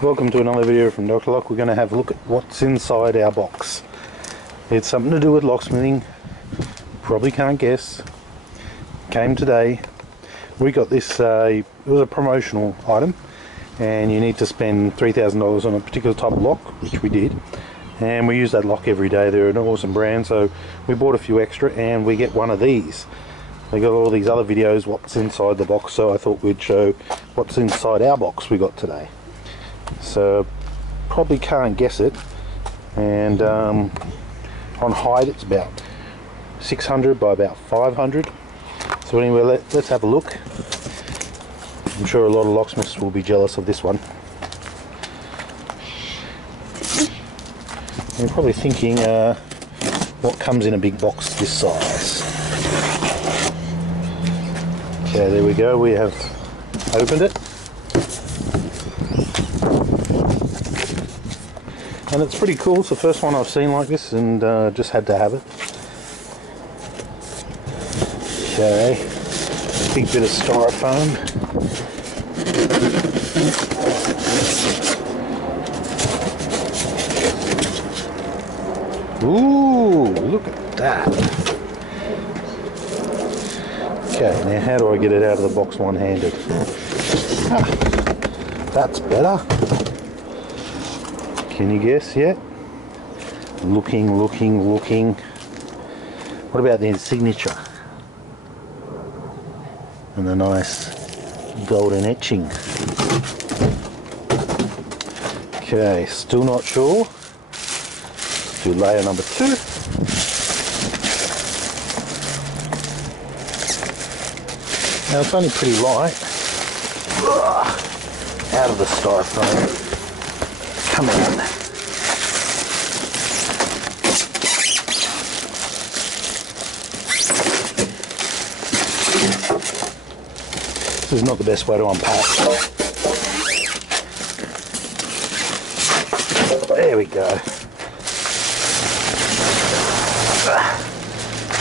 Welcome to another video from Dr. Lock. We're going to have a look at what's inside our box. It's something to do with locksmithing. Probably can't guess. Came today. We got this, it was a promotional item, and you need to spend $3,000 on a particular type of lock, which we did. And we use that lock every day. They're an awesome brand, so we bought a few extra and we get one of these. They got all these other videos what's inside the box, so I thought we'd show what's inside our box we got today. So probably can't guess it, and on height it's about 600 by about 500. So anyway, let's have a look. I'm sure a lot of locksmiths will be jealous of this one. You're probably thinking what comes in a big box this size. Okay, there we go, we have opened it. And it's pretty cool. It's the first one I've seen like this, and just had to have it. Okay, big bit of styrofoam. Ooh, look at that. Okay, now how do I get it out of the box one-handed? That's better. Can you guess yet? Looking. What about the signature? And the nice golden etching. Okay, still not sure. Let's do layer number 2. Now it's only pretty light. Out of the styrofoam. Come on. This is not the best way to unpack. There we go.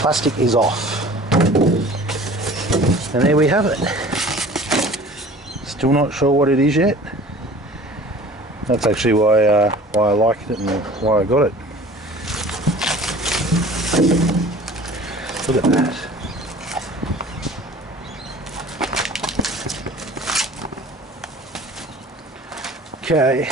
Plastic is off. And there we have it. Still not sure what it is yet. That's actually why I liked it and why I got it. Look at that. Okay.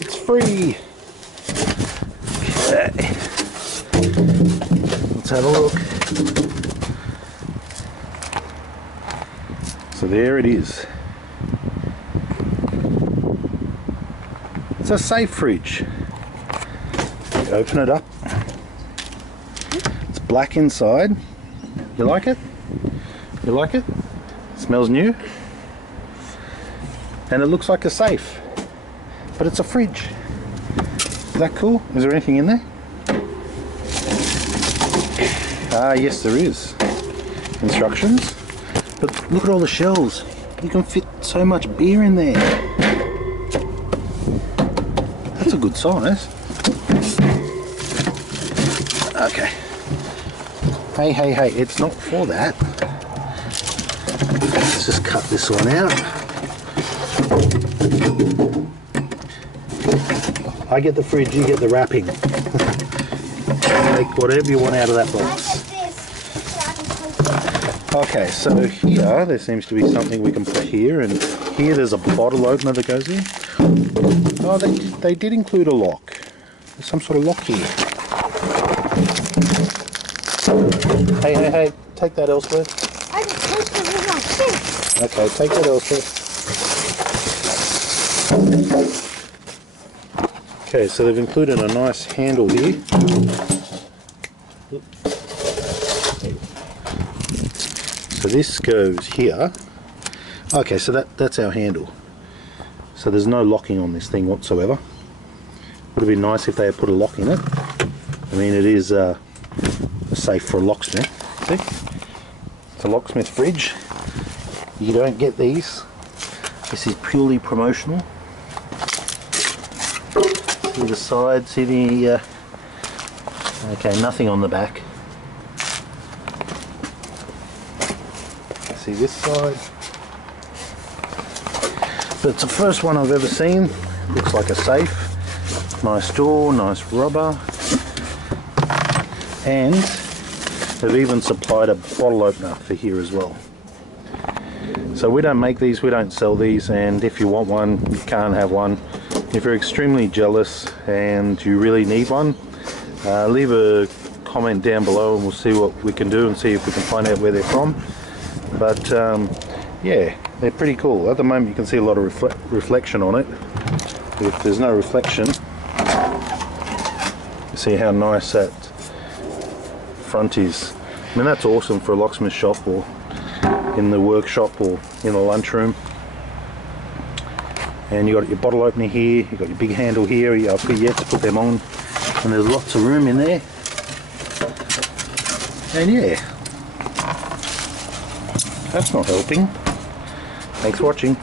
It's free. Okay. Let's have a look. So there it is. It's a safe fridge. You open it up. It's black inside. You like it? You like it? Smells new. And it looks like a safe. But it's a fridge. Is that cool? Is there anything in there? Ah, yes there is. Instructions. But look at all the shelves. You can fit so much beer in there. That's a good size. Okay. Hey, it's not for that. Let's just cut this one out. I get the fridge, you get the wrapping. Make whatever you want out of that box. Okay, so here there seems to be something we can put here, and here there's a bottle opener that goes in. Oh, they did include a lock. There's some sort of lock here. Hey, take that elsewhere. I just pushed it with my fist. Okay, take that elsewhere. Okay, so they've included a nice handle here. So this goes here. Okay, so that's our handle. So there's no locking on this thing whatsoever. Would have been nice if they had put a lock in it. I mean, it is safe for a locksmith. See? It's a locksmith fridge. You don't get these. This is purely promotional. See the side, see the okay, nothing on the back. see this side. But it's the first one I've ever seen. Looks like a safe. Nice door, nice rubber. And they've even supplied a bottle opener for here as well. So we don't make these, we don't sell these, and if you want one, you can't have one. If you're extremely jealous and you really need one, leave a comment down below and we'll see what we can do and see if we can find out where they're from. But yeah, they're pretty cool. At the moment you can see a lot of reflection on it. If there's no reflection, you see how nice that front is. I mean, that's awesome for a locksmith shop or in the workshop or in the lunchroom. And you got your bottle opener here, you got your big handle here. I've yet to put them on, and there's lots of room in there. And yeah, that's not helping. Thanks for watching.